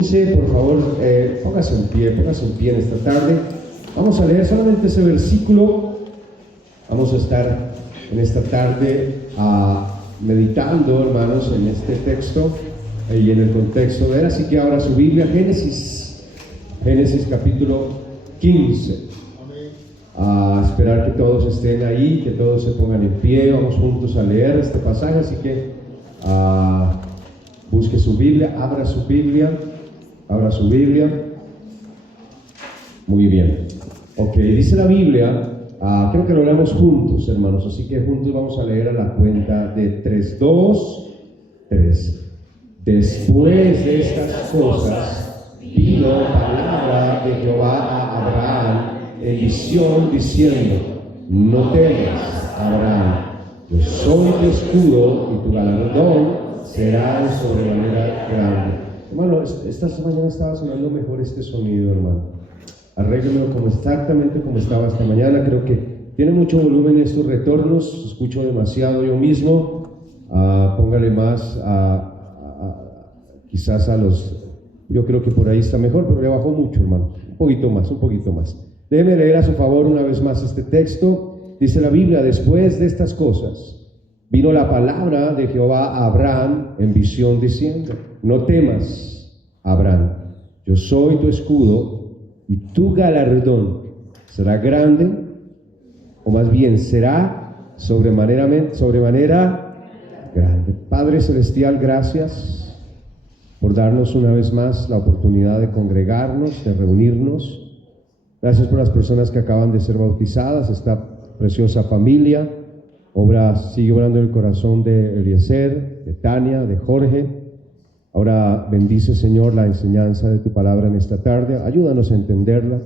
Por favor, póngase en pie en esta tarde. Vamos a leer solamente ese versículo. Vamos a estar en esta tarde meditando, hermanos, en este texto y en el contexto de él. Así que ahora su Biblia, Génesis capítulo 15. Esperar que todos estén ahí, que todos se pongan en pie. Vamos juntos a leer este pasaje, así que busque su Biblia, abra su Biblia. Muy bien. Ok, dice la Biblia, creo que lo leamos juntos, hermanos, así que juntos vamos a leer a la cuenta de 3, 2, 3. Después de estas cosas, vino palabra de Jehová a Abraham en visión, diciendo: no temas, Abraham, yo soy tu escudo y tu galardón será en sobremanera grande. Hermano, esta mañana estaba sonando mejor este sonido, hermano. Arréglemelo exactamente como estaba esta mañana. Creo que tiene mucho volumen estos retornos, escucho demasiado yo mismo. Póngale más quizás a los... Yo creo que por ahí está mejor, pero le bajó mucho, hermano. Un poquito más. Déjeme leer a su favor una vez más este texto. Dice la Biblia: después de estas cosas, vino la palabra de Jehová a Abraham en visión, diciendo: no temas, Abraham, yo soy tu escudo y tu galardón será grande, o más bien será sobremanera grande. Padre Celestial, gracias por darnos una vez más la oportunidad de congregarnos, de reunirnos. Gracias por las personas que acaban de ser bautizadas, esta preciosa familia. Sigue obrando el corazón de Eliezer, de Tania, de Jorge. Ahora bendice, Señor, la enseñanza de tu palabra en esta tarde. Ayúdanos a entenderla.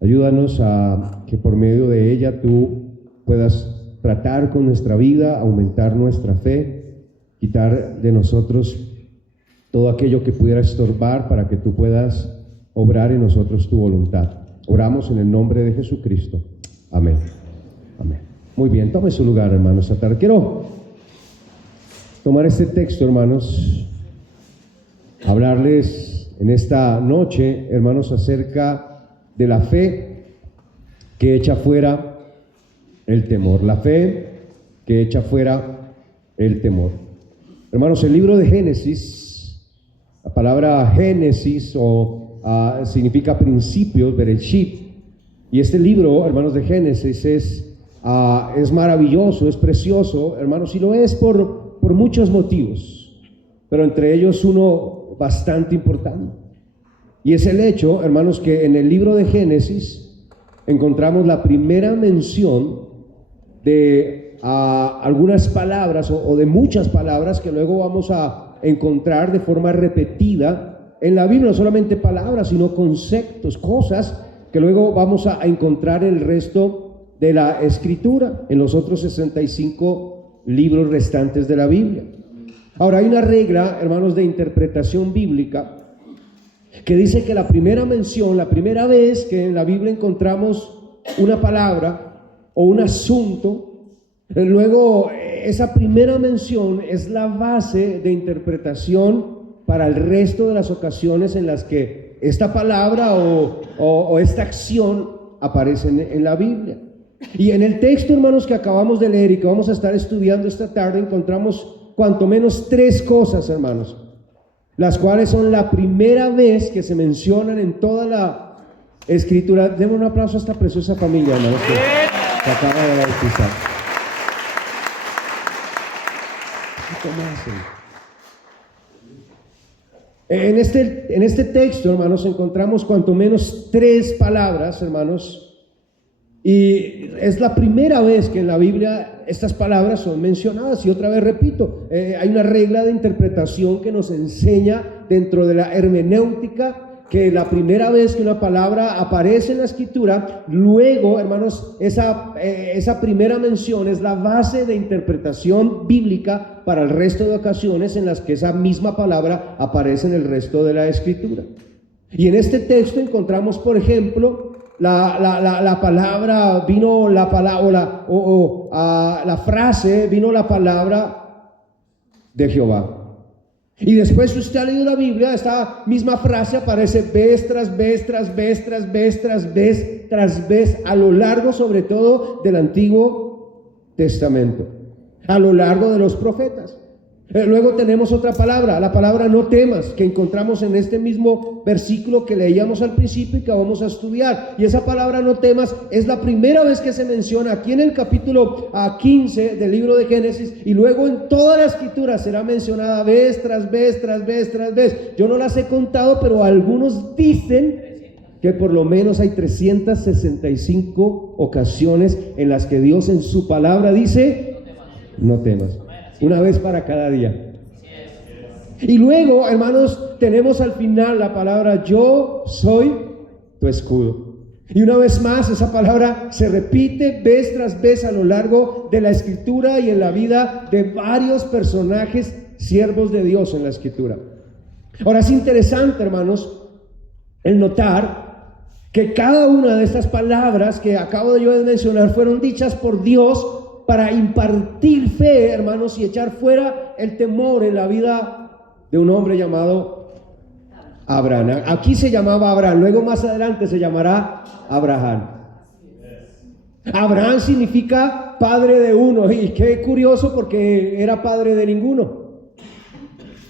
Ayúdanos a que por medio de ella tú puedas tratar con nuestra vida, aumentar nuestra fe, quitar de nosotros todo aquello que pudiera estorbar para que tú puedas obrar en nosotros tu voluntad. Oramos en el nombre de Jesucristo. Amén. Amén. Muy bien, tome su lugar, hermanos, esta tarde. Quiero tomar este texto, hermanos, hablarles en esta noche, hermanos, acerca de la fe que echa fuera el temor. La fe que echa fuera el temor. Hermanos, el libro de Génesis, la palabra Génesis significa principios, Bereshit, y este libro, hermanos, de Génesis es maravilloso, es precioso, hermanos, y lo es por muchos motivos, pero entre ellos uno bastante importante, y es el hecho, hermanos, que en el libro de Génesis encontramos la primera mención de algunas palabras o de muchas palabras que luego vamos a encontrar de forma repetida en la Biblia. No solamente palabras, sino conceptos, cosas que luego vamos a encontrar en el resto de la Escritura, en los otros 65 libros restantes de la Biblia. Ahora, hay una regla, hermanos, de interpretación bíblica que dice que la primera mención, la primera vez que en la Biblia encontramos una palabra o un asunto, luego esa primera mención es la base de interpretación para el resto de las ocasiones en las que esta palabra o esta acción aparece en la Biblia. Y en el texto, hermanos, que acabamos de leer y que vamos a estar estudiando esta tarde, encontramos cuanto menos 3 cosas, hermanos, las cuales son la primera vez que se mencionan en toda la Escritura. Demos un aplauso a esta preciosa familia, hermanos, que acaba de bautizar. En este texto, hermanos, encontramos cuanto menos 3 palabras, hermanos, y es la primera vez que en la Biblia estas palabras son mencionadas. Y otra vez repito, hay una regla de interpretación que nos enseña dentro de la hermenéutica que la primera vez que una palabra aparece en la Escritura, luego, hermanos, esa primera mención es la base de interpretación bíblica para el resto de ocasiones en las que esa misma palabra aparece en el resto de la Escritura. Y en este texto encontramos, por ejemplo, la palabra, vino la palabra, la frase, vino la palabra de Jehová. Y después, si usted ha leído la Biblia, esta misma frase aparece vez tras vez, tras vez, tras vez, tras vez, tras vez, a lo largo sobre todo del Antiguo Testamento, a lo largo de los profetas. Luego tenemos otra palabra, la palabra no temas, que encontramos en este mismo versículo que leíamos al principio y que vamos a estudiar. Y esa palabra no temas es la primera vez que se menciona aquí en el capítulo 15 del libro de Génesis, y luego en toda la escritura será mencionada vez tras vez, tras vez, tras vez. Yo no las he contado, pero algunos dicen que por lo menos hay 365 ocasiones en las que Dios en su palabra dice no temas. Una vez para cada día. Y luego, hermanos, tenemos al final la palabra yo soy tu escudo. Y una vez más esa palabra se repite vez tras vez a lo largo de la escritura y en la vida de varios personajes siervos de Dios en la escritura. Ahora es interesante, hermanos, el notar que cada una de estas palabras que acabo de yo de mencionar fueron dichas por Dios para impartir fe, hermanos, y echar fuera el temor en la vida de un hombre llamado Abraham. Aquí se llamaba Abraham, luego más adelante se llamará Abraham. Abraham significa padre de uno, y qué curioso porque era padre de ninguno.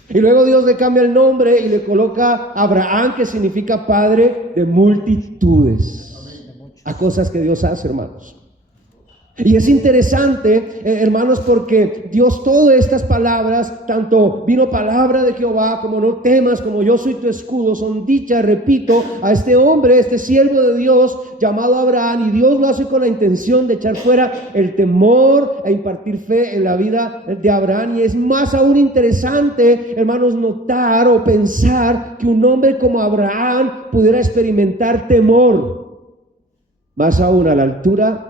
Y luego Dios le cambia el nombre y le coloca Abraham, que significa padre de multitudes. A cosas que Dios hace, hermanos. Y es interesante, hermanos, porque Dios, todas estas palabras, tanto vino palabra de Jehová, como no temas, como yo soy tu escudo, son dichas, repito, a este hombre, este siervo de Dios llamado Abraham, y Dios lo hace con la intención de echar fuera el temor e impartir fe en la vida de Abraham. Y es más aún interesante, hermanos, notar o pensar que un hombre como Abraham pudiera experimentar temor, más aún a la altura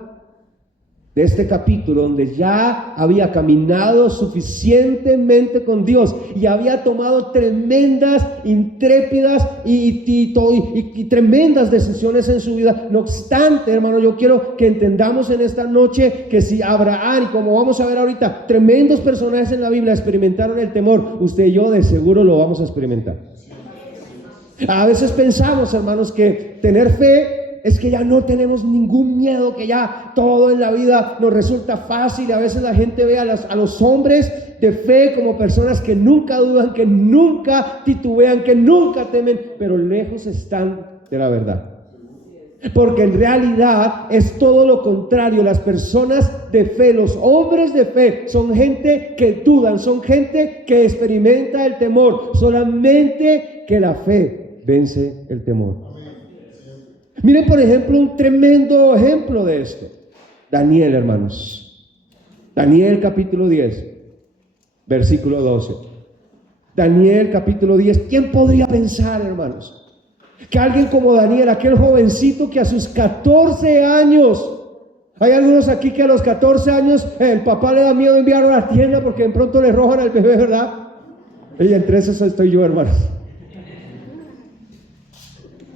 de este capítulo, donde ya había caminado suficientemente con Dios y había tomado tremendas, intrépidas y tremendas decisiones en su vida. No obstante, hermano, yo quiero que entendamos en esta noche que si Abraham, y como vamos a ver ahorita, tremendos personajes en la Biblia experimentaron el temor, usted y yo de seguro lo vamos a experimentar. A veces pensamos, hermanos, que tener fe es que ya no tenemos ningún miedo, que ya todo en la vida nos resulta fácil. A veces la gente ve a los hombres de fe como personas que nunca dudan, que nunca titubean, que nunca temen, pero lejos están de la verdad. Porque en realidad es todo lo contrario. Las personas de fe, los hombres de fe, son gente que dudan, son gente que experimenta el temor. Solamente que la fe vence el temor. Miren, por ejemplo, un tremendo ejemplo de esto. Daniel, hermanos. Daniel capítulo 10, versículo 12. Daniel capítulo 10. ¿Quién podría pensar, hermanos, que alguien como Daniel, aquel jovencito que a sus 14 años, hay algunos aquí que a los 14 años el papá le da miedo enviarlo a la tienda porque de pronto le roban al bebé, ¿verdad? Y entre esos estoy yo, hermanos.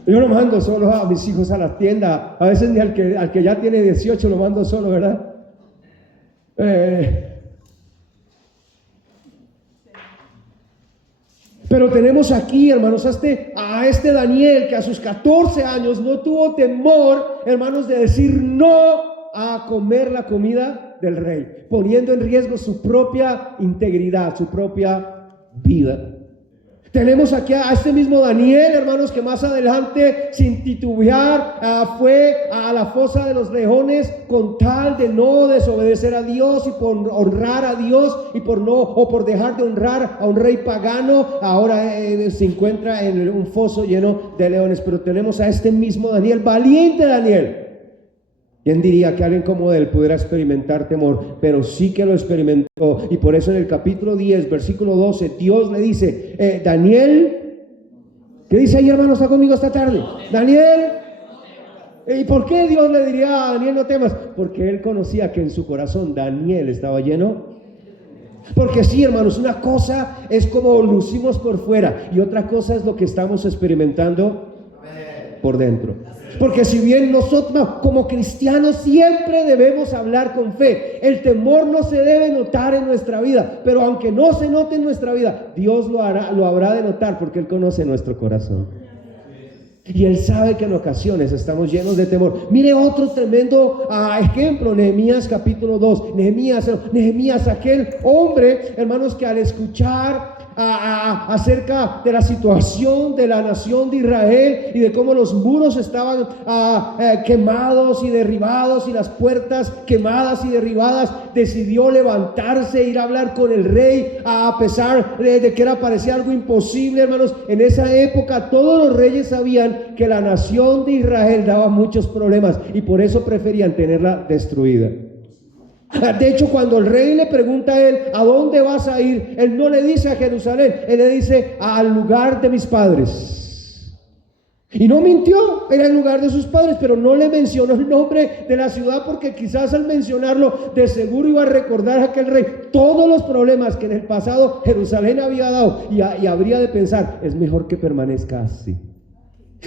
Yo no mando solo a mis hijos a la tienda, a veces ni al que ya tiene 18 lo mando solo, ¿verdad? Pero tenemos aquí, hermanos, a este Daniel que a sus 14 años no tuvo temor, hermanos, de decir no a comer la comida del rey, poniendo en riesgo su propia integridad, su propia vida. Tenemos aquí a este mismo Daniel, hermanos, que más adelante, sin titubear, fue a la fosa de los leones con tal de no desobedecer a Dios y por honrar a Dios y por dejar de honrar a un rey pagano. Ahora se encuentra en un foso lleno de leones. Pero tenemos a este mismo Daniel, valiente Daniel. ¿Quién diría que alguien como él pudiera experimentar temor? Pero sí que lo experimentó. Y por eso en el capítulo 10, versículo 12, Dios le dice, Daniel, ¿qué dice ahí, hermano? ¿Está conmigo esta tarde? Daniel. ¿Y por qué Dios le diría a Daniel no temas? Porque él conocía que en su corazón Daniel estaba lleno. Porque sí, hermanos, una cosa es como lucimos por fuera y otra cosa es lo que estamos experimentando por dentro. Porque si bien nosotros como cristianos siempre debemos hablar con fe, el temor no se debe notar en nuestra vida, pero aunque no se note en nuestra vida, Dios lo habrá de notar porque Él conoce nuestro corazón. Y Él sabe que en ocasiones estamos llenos de temor. Mire otro tremendo ejemplo, Nehemías capítulo 2. Nehemías, aquel hombre, hermanos, que al escuchar acerca de la situación de la nación de Israel y de cómo los muros estaban quemados y derribados y las puertas quemadas y derribadas, decidió levantarse e ir a hablar con el rey, a pesar de que parecía algo imposible, hermanos. En esa época todos los reyes sabían que la nación de Israel daba muchos problemas y por eso preferían tenerla destruida. De hecho, cuando el rey le pregunta a él, ¿a dónde vas a ir?, él no le dice a Jerusalén, él le dice al lugar de mis padres. Y no mintió, era el lugar de sus padres, pero no le mencionó el nombre de la ciudad porque quizás al mencionarlo de seguro iba a recordar a aquel rey todos los problemas que en el pasado Jerusalén había dado y habría de pensar, es mejor que permanezca así.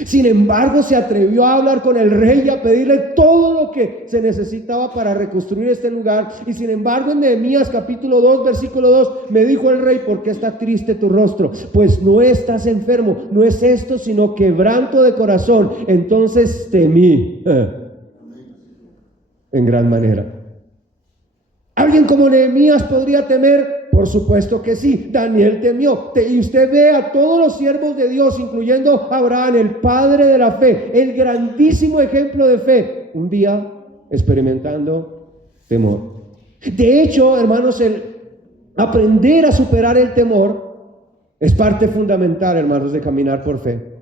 Sin embargo, se atrevió a hablar con el rey y a pedirle todo lo que se necesitaba para reconstruir este lugar. Y sin embargo, en Nehemías capítulo 2, versículo 2, me dijo el rey, ¿por qué está triste tu rostro? Pues no estás enfermo, no es esto, sino quebranto de corazón. Entonces temí en gran manera. ¿Alguien como Nehemías podría temer? Por supuesto que sí, Daniel temió. Y usted ve a todos los siervos de Dios, incluyendo a Abraham, el padre de la fe, el grandísimo ejemplo de fe, un día experimentando temor. De hecho, hermanos, el aprender a superar el temor es parte fundamental, hermanos, de caminar por fe.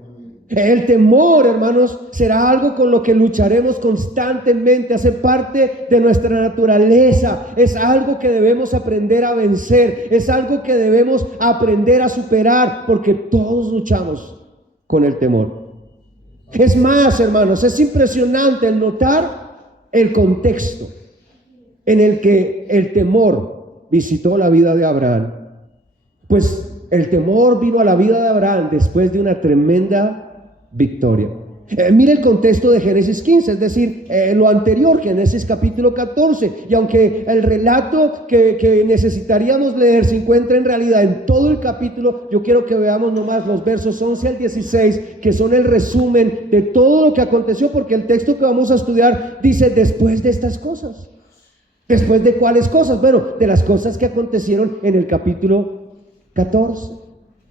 El temor, hermanos, será algo con lo que lucharemos constantemente, hace parte de nuestra naturaleza, es algo que debemos aprender a vencer, es algo que debemos aprender a superar, porque todos luchamos con el temor. Es más, hermanos, es impresionante el notar el contexto en el que el temor visitó la vida de Abraham. Pues el temor vino a la vida de Abraham después de una tremenda victoria. Mire el contexto de Génesis 15, es decir, lo anterior, Génesis capítulo 14. Y aunque el relato que necesitaríamos leer se encuentra en realidad en todo el capítulo, yo quiero que veamos nomás los versos 11 al 16, que son el resumen de todo lo que aconteció, porque el texto que vamos a estudiar dice, después de estas cosas. ¿Después de cuáles cosas? Bueno, de las cosas que acontecieron en el capítulo 14.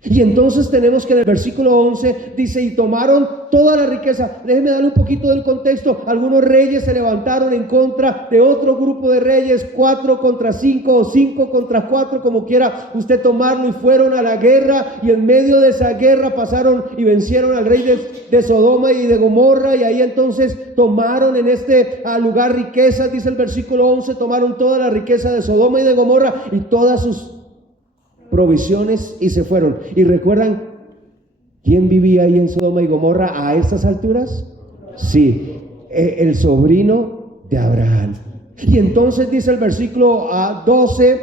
Y entonces tenemos que en el versículo 11 dice, y tomaron toda la riqueza. Déjenme darle un poquito del contexto. Algunos reyes se levantaron en contra de otro grupo de reyes, 4 contra 5 o 5 contra 4, como quiera usted tomarlo, y fueron a la guerra, y en medio de esa guerra pasaron y vencieron al rey de Sodoma y de Gomorra, y ahí entonces tomaron en este lugar riquezas, dice el versículo 11, tomaron toda la riqueza de Sodoma y de Gomorra y todas sus provisiones y se fueron. ¿Y recuerdan quién vivía ahí en Sodoma y Gomorra a estas alturas? Sí, el sobrino de Abraham. Y entonces dice el versículo 12,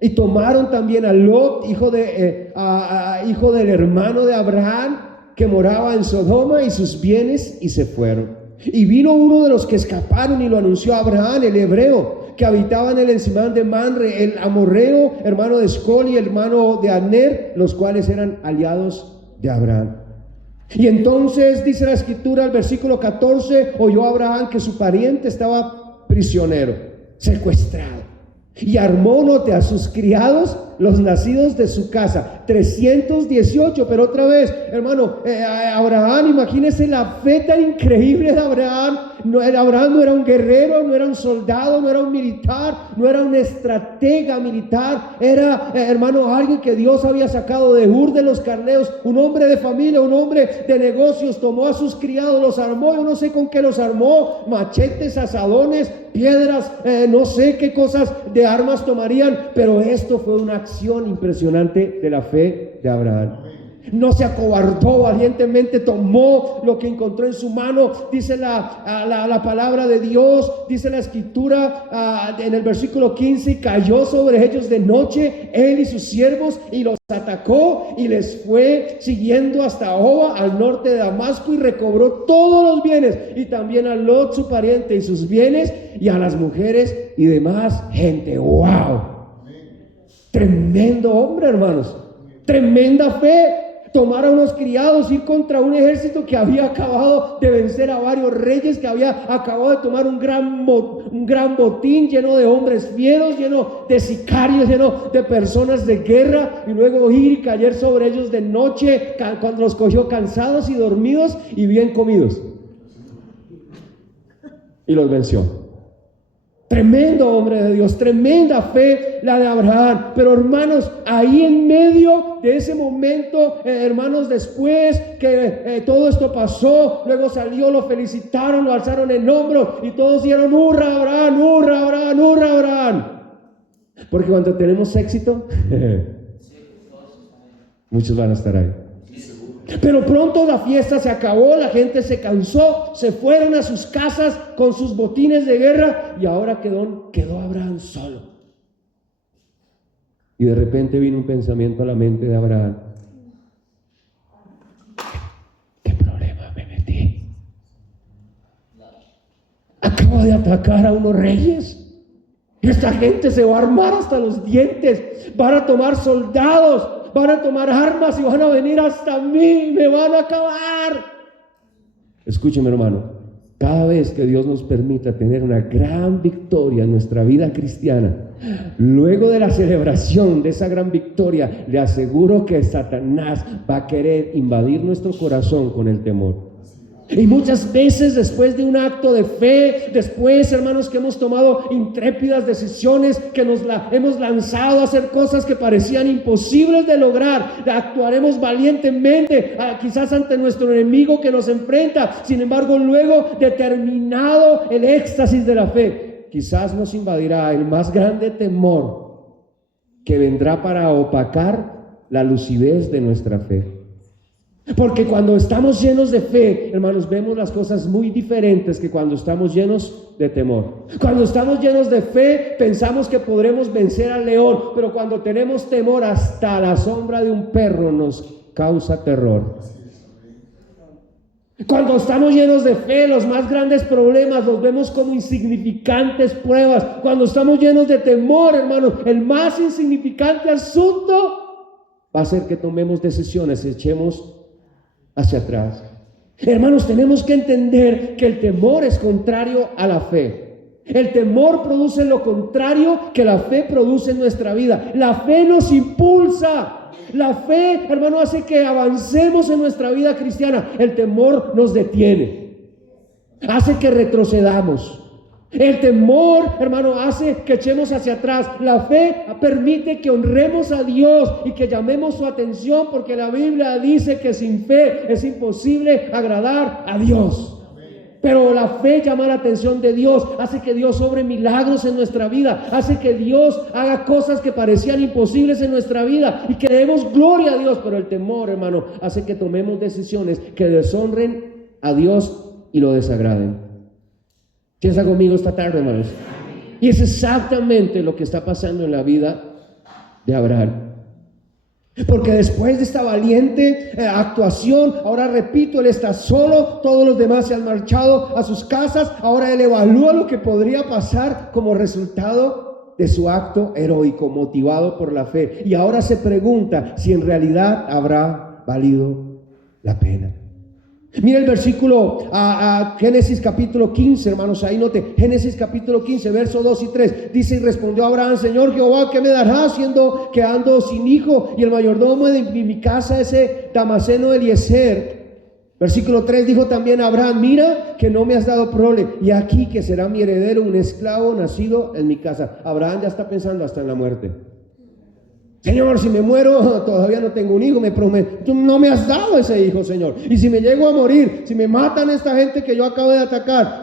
y tomaron también a Lot, hijo del hermano de Abraham, que moraba en Sodoma, y sus bienes, y se fueron. Y vino uno de los que escaparon y lo anunció a Abraham, el hebreo, que habitaba en el encimán de Manre, el amorreo, hermano de Escol y hermano de Aner, los cuales eran aliados de Abraham. Y entonces dice la escritura, el versículo 14, oyó Abraham que su pariente estaba prisionero, secuestrado, y armó, note, a sus criados, los nacidos de su casa, 318. Pero otra vez, hermano, Abraham, imagínese la fe tan increíble de Abraham. Abraham no era un guerrero, no era un soldado, no era un militar, no era un estratega militar. Era, hermano, alguien que Dios había sacado de Ur de los Caldeos, un hombre de familia, un hombre de negocios. Tomó a sus criados, los armó, yo no sé con qué los armó, machetes, asadones, piedras, no sé qué cosas de armas tomarían, pero esto fue una acción impresionante de la fe de Abraham. No se acobardó, valientemente tomó lo que encontró en su mano. Dice la palabra de Dios, dice la escritura en el versículo 15: y cayó sobre ellos de noche, él y sus siervos, y los atacó y les fue siguiendo hasta Ahoba, al norte de Damasco, y recobró todos los bienes, y también a Lot su pariente y sus bienes, y a las mujeres y demás gente. ¡Wow! Tremendo hombre, hermanos. Tremenda fe. Tomar a unos criados, ir contra un ejército que había acabado de vencer a varios reyes, que había acabado de tomar un gran botín lleno de hombres fieros, lleno de sicarios, lleno de personas de guerra, y luego ir y caer sobre ellos de noche, cuando los cogió cansados y dormidos y bien comidos, y los venció. Tremendo hombre de Dios, tremenda fe la de Abraham. Pero hermanos, ahí en medio de ese momento, hermanos, después que todo esto pasó, luego salió, lo felicitaron, lo alzaron en hombros y todos dieron: hurra Abraham, hurra Abraham, hurra Abraham. Porque cuando tenemos éxito, muchos van a estar ahí. Pero pronto la fiesta se acabó, la gente se cansó, se fueron a sus casas con sus botines de guerra, y ahora quedó Abraham solo. Y de repente vino un pensamiento a la mente de Abraham: ¿qué problema me metí? Acabo de atacar a unos reyes. Esta gente se va a armar hasta los dientes, van a tomar soldados, van a tomar armas y van a venir hasta mí, me van a acabar. Escúcheme, hermano, cada vez que Dios nos permita tener una gran victoria en nuestra vida cristiana, luego de la celebración de esa gran victoria, le aseguro que Satanás va a querer invadir nuestro corazón con el temor. Y muchas veces, después de un acto de fe, después, hermanos, que hemos tomado intrépidas decisiones, que hemos lanzado a hacer cosas que parecían imposibles de lograr, actuaremos valientemente, quizás ante nuestro enemigo que nos enfrenta. Sin embargo, luego de terminado el éxtasis de la fe, quizás nos invadirá el más grande temor, que vendrá para opacar la lucidez de nuestra fe. Porque cuando estamos llenos de fe, hermanos, vemos las cosas muy diferentes que cuando estamos llenos de temor. Cuando estamos llenos de fe, pensamos que podremos vencer al león, pero cuando tenemos temor, hasta la sombra de un perro nos causa terror. Cuando estamos llenos de fe, los más grandes problemas los vemos como insignificantes pruebas. Cuando estamos llenos de temor, hermanos, el más insignificante asunto va a hacer que tomemos decisiones, echemos hacia atrás. Hermanos, tenemos que entender que el temor es contrario a la fe. El temor produce lo contrario que la fe produce en nuestra vida. La fe nos impulsa. La fe, hermano, hace que avancemos en nuestra vida cristiana. El temor nos detiene, hace que retrocedamos. El temor, hermano, hace que echemos hacia atrás. La fe permite que honremos a Dios y que llamemos su atención, porque la Biblia dice que sin fe es imposible agradar a Dios. Pero la fe llama la atención de Dios, hace que Dios obre milagros en nuestra vida, hace que Dios haga cosas que parecían imposibles en nuestra vida y que demos gloria a Dios. Pero el temor, hermano, hace que tomemos decisiones que deshonren a Dios y lo desagraden. ¿Piensa conmigo esta tarde, hermanos? Y es exactamente lo que está pasando en la vida de Abraham. Porque después de esta valiente actuación, ahora repito, él está solo, todos los demás se han marchado a sus casas. Ahora él evalúa lo que podría pasar como resultado de su acto heroico, motivado por la fe. Y ahora se pregunta si en realidad habrá valido la pena. Mira el versículo Génesis capítulo 15, hermanos, ahí note, Génesis capítulo 15, versos 2 y 3, dice: y respondió Abraham: Señor Jehová, ¿qué me darás siendo que ando sin hijo? Y el mayordomo de mi casa, ese Damaseno Eliezer. Versículo 3, dijo también Abraham: mira que no me has dado prole, y aquí que será mi heredero un esclavo nacido en mi casa. Abraham ya está pensando hasta en la muerte. Señor, si me muero, todavía no tengo un hijo, me prometo, tú no me has dado ese hijo, Señor. Y si me llego a morir, si me matan esta gente que yo acabo de atacar,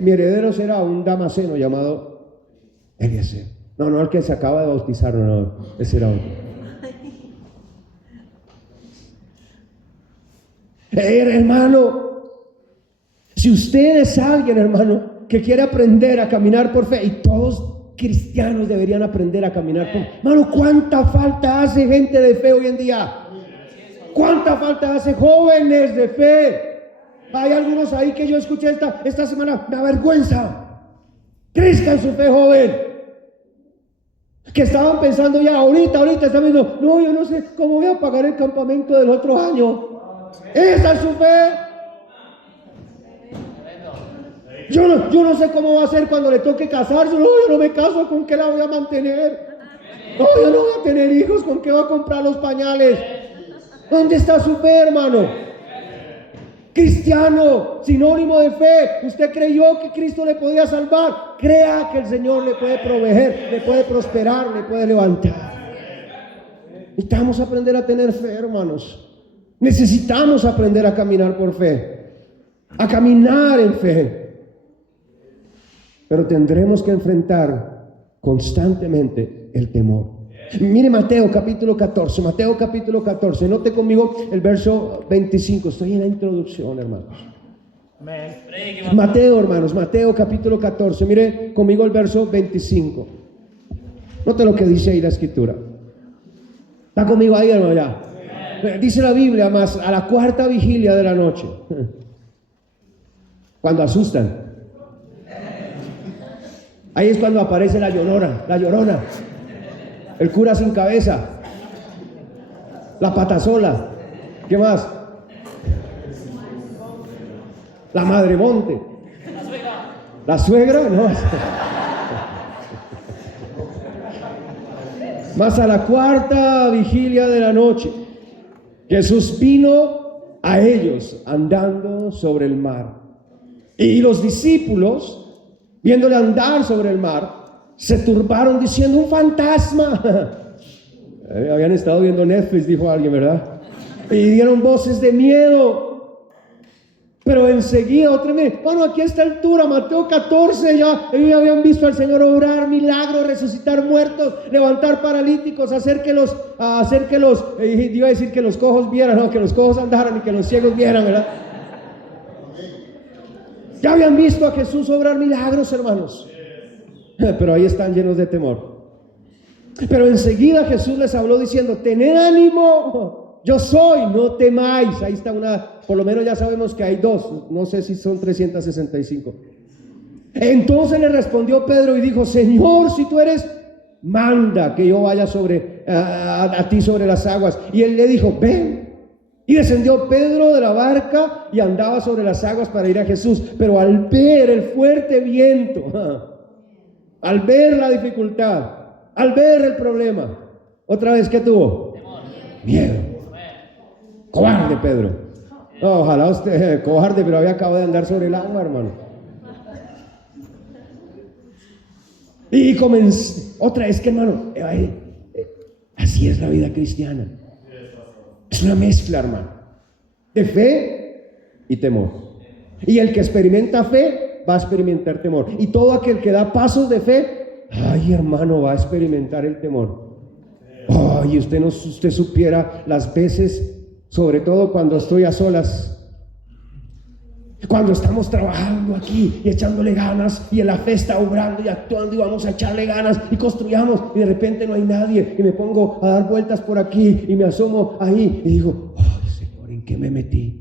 mi heredero será un Damaseno llamado Eliezer. No, el que se acaba de bautizar, no, ese era otro. Hermano, si usted es alguien, hermano, que quiere aprender a caminar por fe, y todos cristianos deberían aprender a caminar por fe. Hermano, ¿cuánta falta hace gente de fe hoy en día? ¿Cuánta falta hace jóvenes de fe? Hay algunos ahí que yo escuché esta semana, me avergüenza. Crezca en su fe, joven. Que estaban pensando ya, ahorita están viendo, no, yo no sé cómo voy a pagar el campamento del otro año. Esa es su fe. Yo no sé cómo va a ser cuando le toque casarse. No, yo no me caso, ¿con qué la voy a mantener? No, yo no voy a tener hijos, ¿con qué va a comprar los pañales? ¿Dónde está su fe, hermano? Cristiano, sinónimo de fe. Usted creyó que Cristo le podía salvar. Crea que el Señor le puede proveer, le puede prosperar, le puede levantar. Necesitamos aprender a tener fe, hermanos. Necesitamos aprender a caminar por fe, a caminar en fe. Pero tendremos que enfrentar constantemente el temor. Mire Mateo capítulo 14, note conmigo el verso 25, estoy en la introducción, hermanos. Mateo capítulo 14, mire conmigo el verso 25. Note lo que dice ahí la escritura. ¿Está conmigo ahí, hermano? Ya. Dice la Biblia, más a la cuarta vigilia de la noche, cuando asustan, ahí es cuando aparece la llorona, el cura sin cabeza, la patasola, ¿qué más? La madre monte, la suegra, no. Más a la cuarta vigilia de la noche, Jesús vino a ellos andando sobre el mar. Y los discípulos, viéndole andar sobre el mar, se turbaron diciendo: un fantasma. Habían estado viendo Netflix, dijo alguien, ¿verdad? Y dieron voces de miedo. Pero enseguida, otra vez, bueno, aquí a esta altura, Mateo 14, ya ellos habían visto al Señor obrar milagros, resucitar muertos, levantar paralíticos, hacer que los, iba a decir que los cojos vieran, no, que los cojos andaran y que los ciegos vieran, ¿verdad? Ya habían visto a Jesús obrar milagros, hermanos. Pero ahí están llenos de temor. Pero enseguida Jesús les habló diciendo: tened ánimo, yo soy, no temáis. Ahí está por lo menos ya sabemos que hay dos, no sé si son 365. Entonces le respondió Pedro y dijo: Señor, si tú eres, manda que yo vaya a ti sobre las aguas. Y él le dijo: ven. Y descendió Pedro de la barca y andaba sobre las aguas para ir a Jesús. Pero al ver el fuerte viento, al ver la dificultad, al ver el problema, otra vez, ¿qué tuvo? Miedo. Cobarde Pedro. No, ojalá usted, cobarde, pero había acabado de andar sobre el agua, hermano. Y comencé, otra vez que, hermano, así es la vida cristiana. Es una mezcla, hermano, de fe y temor. Y el que experimenta fe va a experimentar temor. Y todo aquel que da pasos de fe, ay, hermano, va a experimentar el temor. Ay, usted supiera las veces, sobre todo cuando estoy a solas, cuando estamos trabajando aquí y echándole ganas, y en la fe está obrando y actuando y vamos a echarle ganas y construyamos, y de repente no hay nadie y me pongo a dar vueltas por aquí y me asomo ahí y digo: ay, Señor, ¿en qué me metí?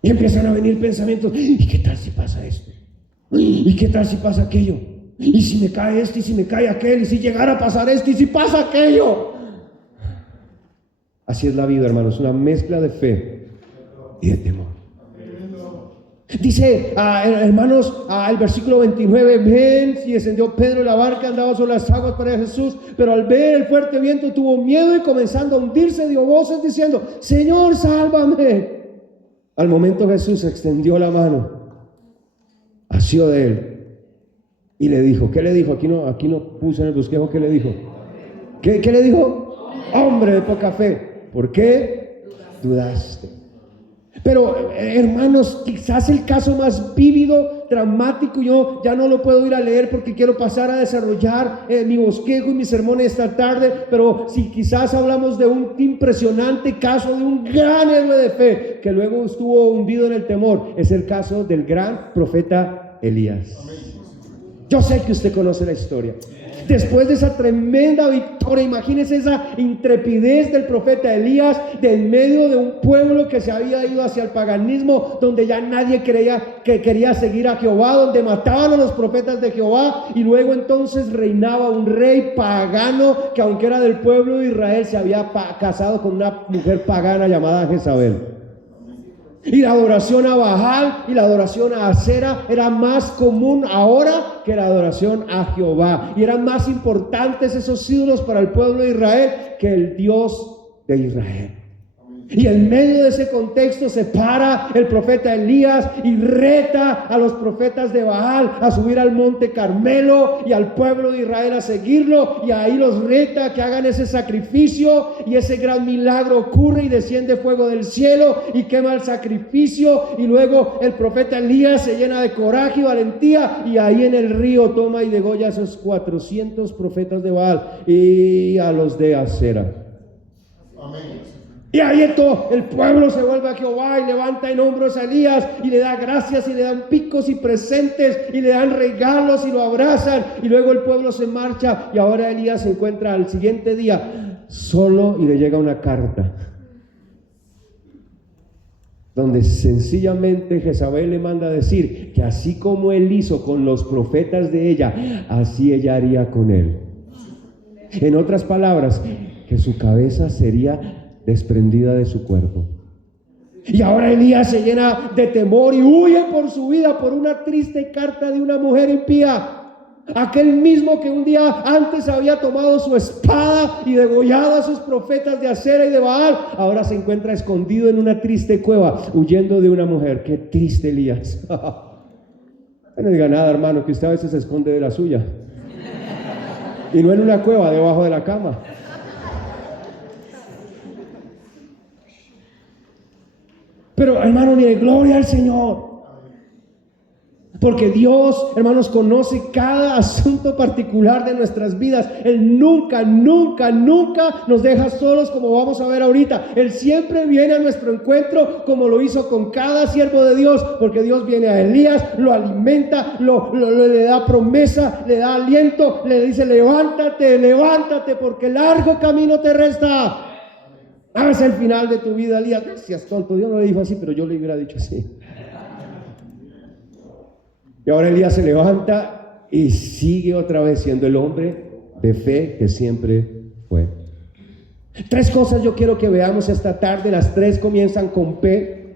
Y empiezan a venir pensamientos: ¿y qué tal si pasa esto? ¿Y qué tal si pasa aquello? ¿Y si me cae esto? ¿Y si me cae aquel? ¿Y si llegara a pasar esto? ¿Y si pasa aquello? Así es la vida, hermanos, una mezcla de fe y de temor. Dice, hermanos, el versículo 29, ven, y descendió Pedro de la barca, andaba sobre las aguas para Jesús, pero al ver el fuerte viento tuvo miedo y comenzando a hundirse dio voces diciendo: Señor, sálvame. Al momento Jesús extendió la mano, asió de él y le dijo, ¿qué le dijo? Aquí no puse en el bosquejo, ¿qué le dijo? ¿Qué le dijo? Hombre de poca fe, ¿por qué dudaste? Pero hermanos, quizás el caso más vívido, dramático, yo ya no lo puedo ir a leer porque quiero pasar a desarrollar mi bosquejo y mi sermón esta tarde, pero si quizás hablamos de un impresionante caso de un gran héroe de fe que luego estuvo hundido en el temor, es el caso del gran profeta Elías. Yo sé que usted conoce la historia. Después de esa tremenda victoria, imagínese esa intrepidez del profeta Elías de en medio de un pueblo que se había ido hacia el paganismo, donde ya nadie quería seguir a Jehová, donde mataban a los profetas de Jehová, y luego entonces reinaba un rey pagano que, aunque era del pueblo de Israel, se había casado con una mujer pagana llamada Jezabel. Y la adoración a Baal y la adoración a Acera era más común ahora que la adoración a Jehová. Y eran más importantes esos ídolos para el pueblo de Israel que el Dios de Israel. Y en medio de ese contexto se para el profeta Elías y reta a los profetas de Baal a subir al monte Carmelo y al pueblo de Israel a seguirlo, y ahí los reta a que hagan ese sacrificio, y ese gran milagro ocurre y desciende fuego del cielo y quema el sacrificio, y luego el profeta Elías se llena de coraje y valentía, y ahí en el río toma y degolla a esos 400 profetas de Baal y a los de Acera. Amén. Y ahí todo el pueblo se vuelve a Jehová y levanta en hombros a Elías y le da gracias y le dan picos y presentes y le dan regalos y lo abrazan, y luego el pueblo se marcha, y ahora Elías se encuentra al siguiente día solo y le llega una carta donde sencillamente Jezabel le manda a decir que así como él hizo con los profetas de ella, así ella haría con él. En otras palabras, que su cabeza sería desprendida de su cuerpo. Y ahora Elías se llena de temor y huye por su vida por una triste carta de una mujer impía. Aquel mismo que un día antes había tomado su espada y degollado a sus profetas de Acera y de Baal, ahora se encuentra escondido en una triste cueva huyendo de una mujer. Qué triste Elías. No diga nada, hermano, que usted a veces se esconde de la suya, y no en una cueva debajo de la cama. Pero hermano, mire, gloria al Señor, porque Dios, hermanos, conoce cada asunto particular de nuestras vidas. Él nunca nos deja solos, como vamos a ver ahorita. Él siempre viene a nuestro encuentro, como lo hizo con cada siervo de Dios, porque Dios viene a Elías, lo alimenta, le da promesa, le da aliento, le dice: levántate, porque largo camino te resta. Haz el final de tu vida, Elías. Gracias, tonto. Dios no le dijo así, pero yo le hubiera dicho así. Y ahora Elías se levanta y sigue otra vez siendo el hombre de fe que siempre fue. 3 cosas yo quiero que veamos esta tarde. Las 3 comienzan con P.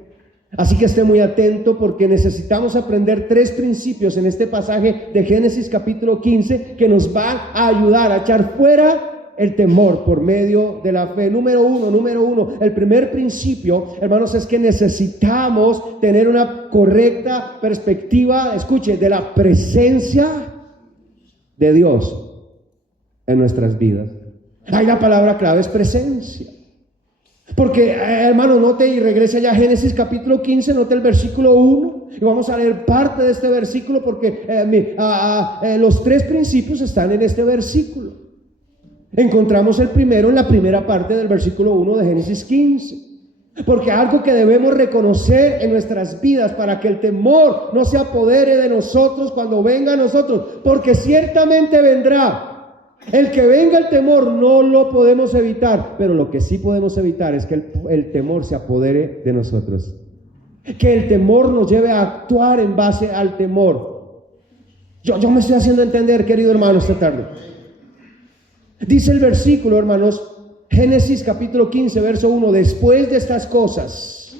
Así que esté muy atento, porque necesitamos aprender 3 principios en este pasaje de Génesis capítulo 15 que nos van a ayudar a echar fuera el temor por medio de la fe. Número uno, el primer principio, hermanos, es que necesitamos tener una correcta perspectiva, escuche, de la presencia de Dios en nuestras vidas. Ahí la palabra clave es presencia. Porque, hermano, note y regrese ya a Génesis capítulo 15, note el versículo 1, y vamos a leer parte de este versículo, porque los 3 principios están en este versículo. Encontramos el primero en la primera parte del versículo 1 de Génesis 15. Porque algo que debemos reconocer en nuestras vidas para que el temor no se apodere de nosotros cuando venga a nosotros, porque ciertamente vendrá. El que venga el temor no lo podemos evitar, pero lo que sí podemos evitar es que el temor se apodere de nosotros. Que el temor nos lleve a actuar en base al temor. Yo me estoy haciendo entender, querido hermano, esta tarde. Dice el versículo, hermanos, Génesis capítulo 15, verso 1: después de estas cosas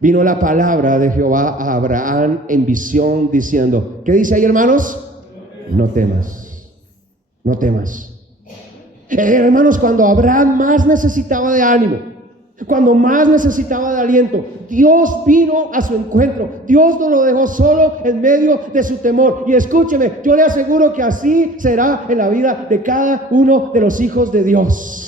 vino la palabra de Jehová a Abraham en visión diciendo, ¿qué dice ahí, hermanos? No temas, no temas. Hermanos, cuando Abraham más necesitaba de ánimo, cuando más necesitaba de aliento, Dios vino a su encuentro. Dios no lo dejó solo en medio de su temor. Y escúcheme, yo le aseguro que así será en la vida de cada uno de los hijos de Dios.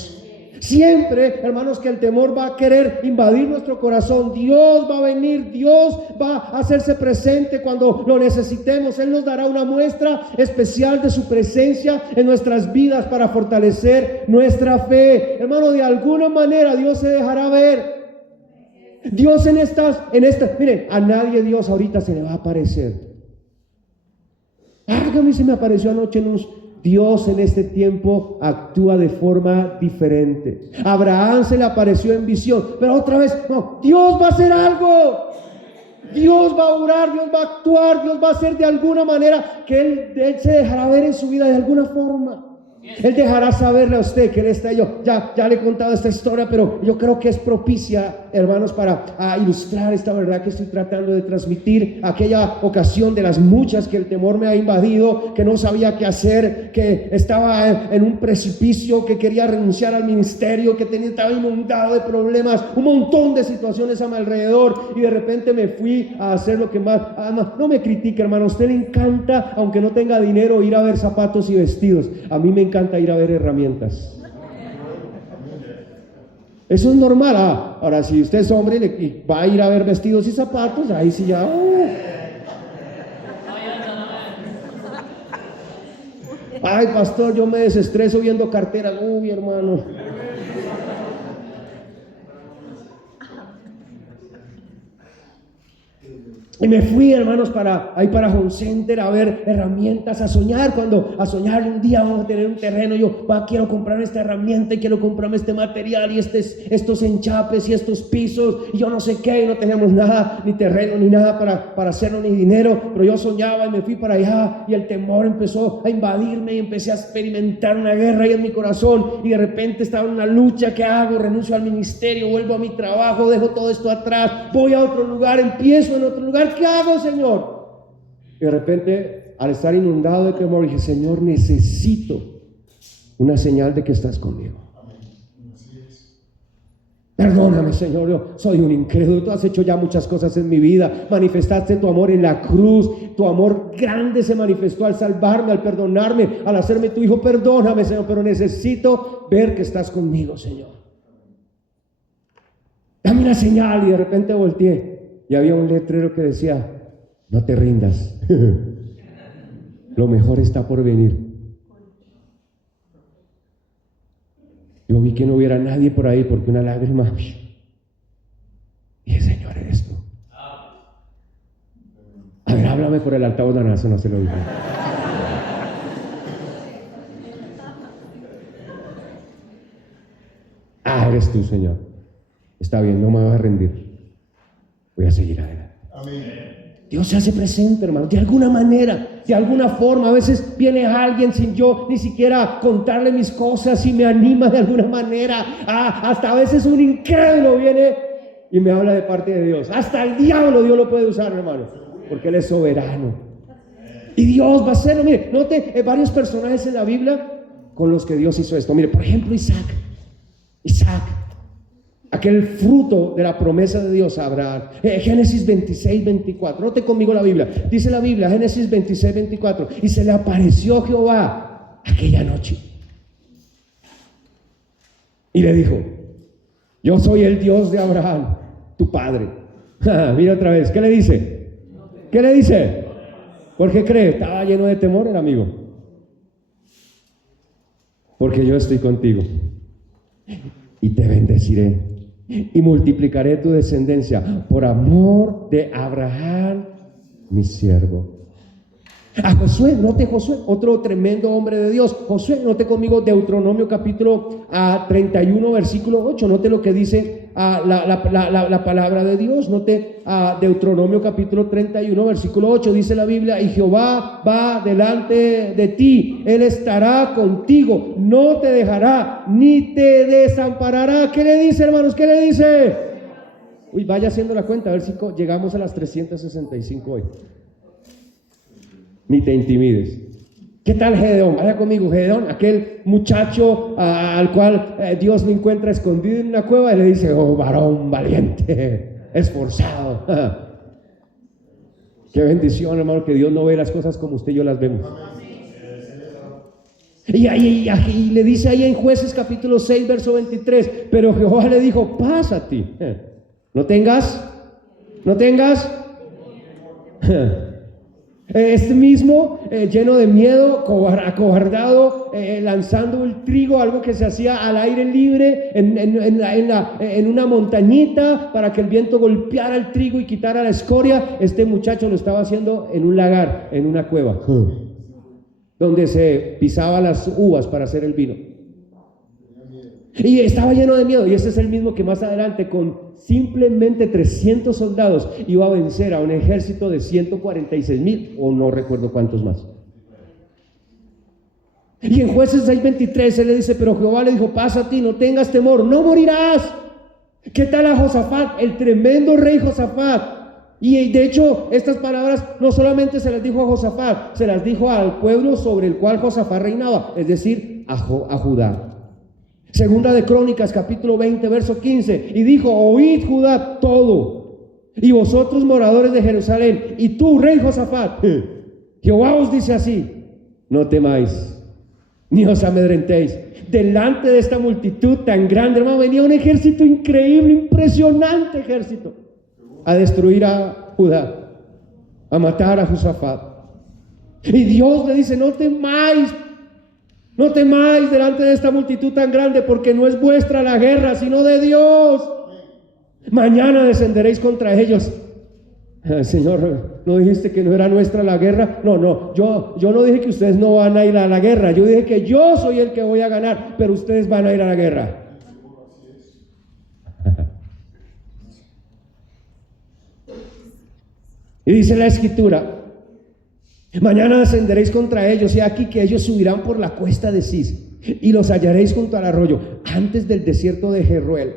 Siempre, hermanos, que el temor va a querer invadir nuestro corazón. Dios va a venir, Dios va a hacerse presente cuando lo necesitemos. Él nos dará una muestra especial de su presencia en nuestras vidas para fortalecer nuestra fe. Hermano, de alguna manera Dios se dejará ver. Dios en estas, miren, a nadie Dios ahorita se le va a aparecer. Que a mí se me apareció anoche en unos... Dios en este tiempo actúa de forma diferente. A Abraham se le apareció en visión, pero otra vez, no, Dios va a hacer algo. Dios va a orar, Dios va a actuar, Dios va a hacer de alguna manera que Él se dejará ver en su vida de alguna forma. Él dejará saberle a usted que Él está. Yo ya le he contado esta historia, pero yo creo que es propicia, hermanos, para ilustrar esta verdad que estoy tratando de transmitir. Aquella ocasión de las muchas que el temor me ha invadido, que no sabía qué hacer, que estaba en un precipicio, que quería renunciar al ministerio, que estaba inundado de problemas, un montón de situaciones a mi alrededor, y de repente me fui a hacer lo que más. Además, no me critique, hermano, a usted le encanta, aunque no tenga dinero, ir a ver zapatos y vestidos. A mí me encanta ir a ver herramientas. Eso es normal. Ahora, si usted es hombre y va a ir a ver vestidos y zapatos, ahí sí ya. Ay, pastor, yo me desestreso viendo carteras. Uy, hermano. Y me fui, hermanos, para Home Center a ver herramientas, a soñar un día vamos a tener un terreno. Yo quiero comprar esta herramienta y quiero comprarme este material y estos enchapes y estos pisos y yo no sé qué, y no teníamos nada, ni terreno, ni nada para hacerlo, ni dinero, pero yo soñaba y me fui para allá y el temor empezó a invadirme y empecé a experimentar una guerra ahí en mi corazón y de repente estaba en una lucha. ¿Qué hago? Renuncio al ministerio, vuelvo a mi trabajo, dejo todo esto atrás, voy a otro lugar, empiezo en otro lugar. ¿Qué hago, Señor? Y de repente, al estar inundado de temor, dije: Señor, necesito una señal de que estás conmigo. Perdóname, Señor, yo soy un incrédulo. Tú has hecho ya muchas cosas en mi vida. Manifestaste tu amor en la cruz. Tu amor grande se manifestó al salvarme, al perdonarme, al hacerme tu hijo. Perdóname, Señor, pero necesito ver que estás conmigo, Señor. Dame una señal. Y de repente volteé y había un letrero que decía: no te rindas. Lo mejor está por venir. Yo vi que no hubiera nadie por ahí porque una lágrima. Dije: Señor, eres tú. A ver, háblame por el altavoz. No se lo dije. Eres tú, Señor. Está bien, no me voy a rendir. Voy a seguir adelante. Amén. Dios se hace presente, hermano, de alguna manera, de alguna forma. A veces viene alguien sin yo ni siquiera contarle mis cosas y me anima de alguna manera. Hasta a veces un incrédulo viene y me habla de parte de Dios. Hasta el diablo Dios lo puede usar, hermano, porque Él es soberano. Y Dios va a hacerlo. Mire, note varios personajes en la Biblia con los que Dios hizo esto. Mire, por ejemplo, Isaac, aquel fruto de la promesa de Dios a Abraham. Génesis 26, 24. Note conmigo la Biblia. Dice la Biblia, Génesis 26, 24. Y se le apareció Jehová aquella noche y le dijo: yo soy el Dios de Abraham, tu padre. Mira otra vez, ¿qué le dice? ¿Qué le dice? ¿Por qué cree? Estaba lleno de temor el amigo. Porque yo estoy contigo y te bendeciré y multiplicaré tu descendencia por amor de Abraham, mi siervo. A Josué, note Josué, otro tremendo hombre de Dios. Josué, note conmigo Deuteronomio capítulo 31, versículo 8. Note lo que dice la palabra de Dios. Note Deuteronomio capítulo 31, versículo 8. Dice la Biblia: y Jehová va delante de ti, Él estará contigo, no te dejará ni te desamparará. ¿Qué le dice, hermanos? ¿Qué le dice? Uy, vaya haciendo la cuenta, a ver si llegamos a las 365 hoy. Ni te intimides. ¿Qué tal Gedeón? Vaya conmigo. Gedeón, aquel muchacho al cual Dios lo encuentra escondido en una cueva y le dice: oh, varón valiente, esforzado. Qué bendición, hermano, que Dios no ve las cosas como usted y yo las vemos. Y le dice ahí en Jueces capítulo 6, verso 23, pero Jehová le dijo, paz a ti. No tengas. Este mismo, lleno de miedo, acobardado, lanzando el trigo, algo que se hacía al aire libre, en una montañita, para que el viento golpeara el trigo y quitara la escoria. Este muchacho lo estaba haciendo en un lagar, en una cueva, donde se pisaba las uvas para hacer el vino. Y estaba lleno de miedo. Y ese es el mismo que más adelante, con simplemente 300 soldados, iba a vencer a un ejército de 146,000, o no recuerdo cuántos más. Y en Jueces 6:23 él le dice, pero Jehová le dijo, pasa a ti, no tengas temor, no morirás. ¿Qué tal a Josafat, el tremendo rey Josafat? Y de hecho, estas palabras no solamente se las dijo a Josafat, se las dijo al pueblo sobre el cual Josafat reinaba, es decir, a Judá. Segunda de Crónicas, capítulo 20, verso 15, y dijo, oíd Judá todo, y vosotros moradores de Jerusalén, y tú, rey Josafat, Jehová os dice así, no temáis, ni os amedrentéis. Delante de esta multitud tan grande, hermano, venía un ejército increíble, impresionante ejército, a destruir a Judá, a matar a Josafat. Y Dios le dice, no temáis delante de esta multitud tan grande, porque no es vuestra la guerra, sino de Dios. Mañana descenderéis contra ellos. Señor, ¿no dijiste que no era nuestra la guerra? No, yo no dije que ustedes no van a ir a la guerra. Yo dije que yo soy el que voy a ganar, pero ustedes van a ir a la guerra. Y dice la Escritura, mañana descenderéis contra ellos, y aquí que ellos subirán por la cuesta de Cis, y los hallaréis junto al arroyo, antes del desierto de Jeruel.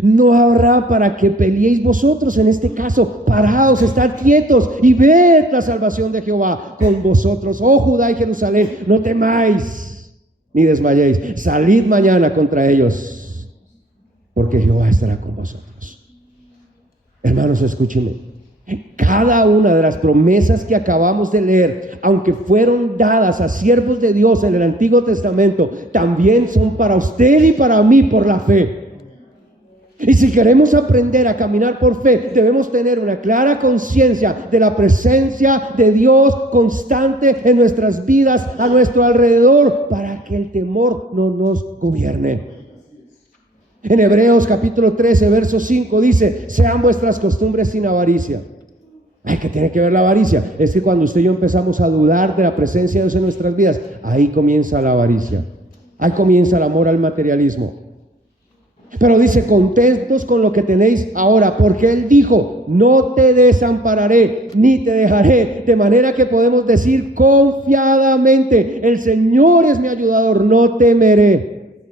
No habrá para que peleéis vosotros en este caso. Paraos, estad quietos y ved la salvación de Jehová con vosotros, oh Judá y Jerusalén. No temáis ni desmayéis. Salid mañana contra ellos, porque Jehová estará con vosotros. Hermanos, escúchenme. Cada una de las promesas que acabamos de leer, aunque fueron dadas a siervos de Dios en el Antiguo Testamento, también son para usted y para mí por la fe. Y si queremos aprender a caminar por fe, debemos tener una clara conciencia de la presencia de Dios constante en nuestras vidas, a nuestro alrededor, para que el temor no nos gobierne. En Hebreos capítulo 13, verso 5 dice, sean vuestras costumbres sin avaricia. ¿Qué tiene que ver la avaricia? Es que cuando usted y yo empezamos a dudar de la presencia de Dios en nuestras vidas, ahí comienza la avaricia, ahí comienza el amor al materialismo. Pero dice, contentos con lo que tenéis ahora, porque Él dijo, no te desampararé, ni te dejaré, de manera que podemos decir confiadamente, el Señor es mi ayudador, no temeré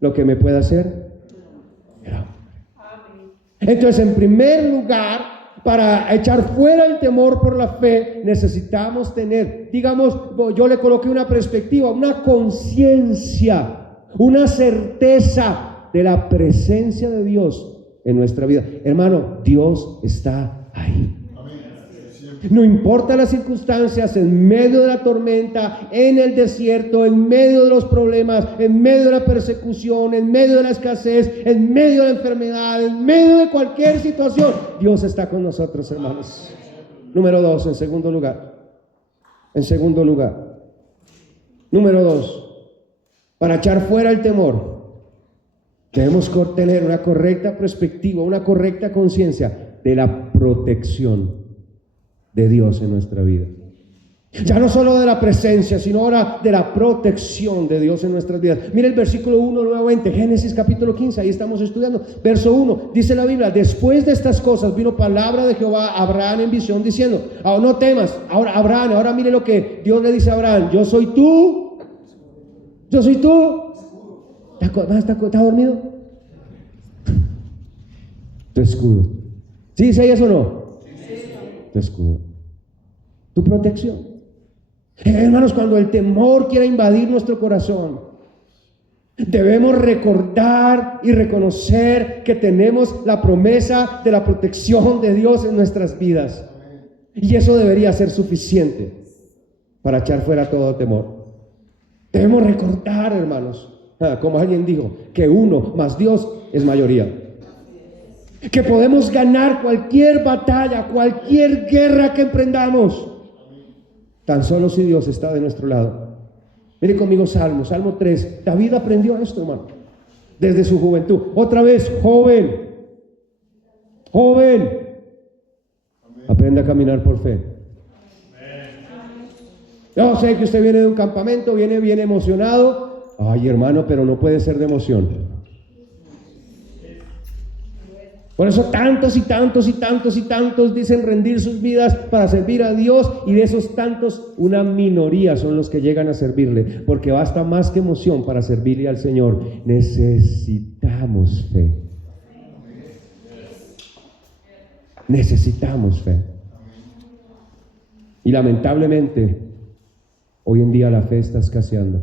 lo que me pueda hacer. Entonces, en primer lugar, para echar fuera el temor por la fe, necesitamos tener, digamos, yo le coloqué una perspectiva, una conciencia, una certeza de la presencia de Dios en nuestra vida. Hermano, Dios está ahí. No importa las circunstancias, en medio de la tormenta, en el desierto, en medio de los problemas, en medio de la persecución, en medio de la escasez, en medio de la enfermedad, en medio de cualquier situación, Dios está con nosotros, hermanos. Número 2, en segundo lugar. Número 2, para echar fuera el temor, debemos tener una correcta perspectiva, una correcta conciencia de la protección de Dios en nuestra vida. Ya no solo de la presencia, sino ahora de la protección de Dios en nuestras vidas. Mira el versículo 1 nuevamente, Génesis capítulo 15, ahí estamos estudiando. Verso 1, dice la Biblia, después de estas cosas vino palabra de Jehová a Abraham en visión diciendo, no temas, ahora mire lo que Dios le dice a Abraham, yo soy tú. ¿Está dormido? Tu escudo. ¿Sí dice eso o no? Tu escudo, tu protección. Hermanos, cuando el temor quiera invadir nuestro corazón, debemos recordar y reconocer que tenemos la promesa de la protección de Dios en nuestras vidas, y eso debería ser suficiente para echar fuera todo temor. Debemos recordar, hermanos, como alguien dijo, que uno más Dios es mayoría. Que podemos ganar cualquier batalla, cualquier guerra que emprendamos, tan solo si Dios está de nuestro lado. Mire conmigo Salmo 3. David aprendió esto, hermano, desde su juventud. Otra vez, joven, aprenda a caminar por fe. Yo sé que usted viene de un campamento, viene bien emocionado. Ay, hermano, pero no puede ser de emoción. Por eso tantos dicen rendir sus vidas para servir a Dios, y de esos tantos una minoría son los que llegan a servirle, porque basta más que emoción para servirle al Señor. Necesitamos fe. Necesitamos fe. Y lamentablemente hoy en día la fe está escaseando.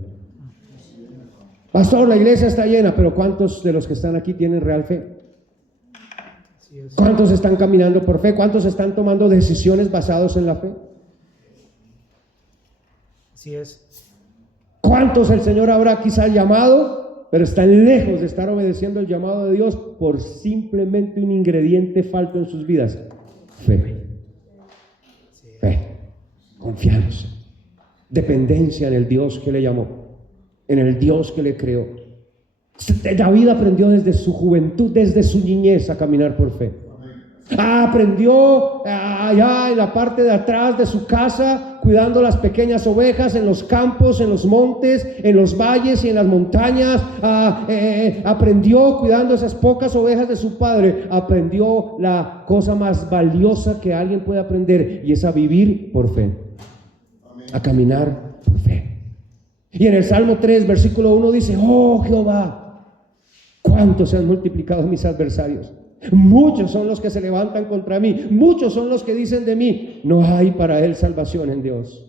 Pastor, la iglesia está llena, pero ¿cuántos de los que están aquí tienen real fe? ¿Cuántos están caminando por fe? ¿Cuántos están tomando decisiones basadas en la fe? Así es. ¿Cuántos el Señor habrá quizás llamado, pero están lejos de estar obedeciendo el llamado de Dios por simplemente un ingrediente falto en sus vidas? Fe. Fe. Confianza. Dependencia en el Dios que le llamó, en el Dios que le creó. David aprendió desde su juventud, desde su niñez, a caminar por fe. Aprendió allá en la parte de atrás de su casa, cuidando las pequeñas ovejas en los campos, en los montes, en los valles y en las montañas. Aprendió cuidando esas pocas ovejas de su padre. Aprendió la cosa más valiosa que alguien puede aprender, y es a vivir por fe, a caminar por fe. Y en el Salmo 3, versículo 1 dice: oh Jehová, cuántos se han multiplicado mis adversarios. Muchos son los que se levantan contra mí. Muchos son los que dicen de mí: no hay para él salvación en Dios.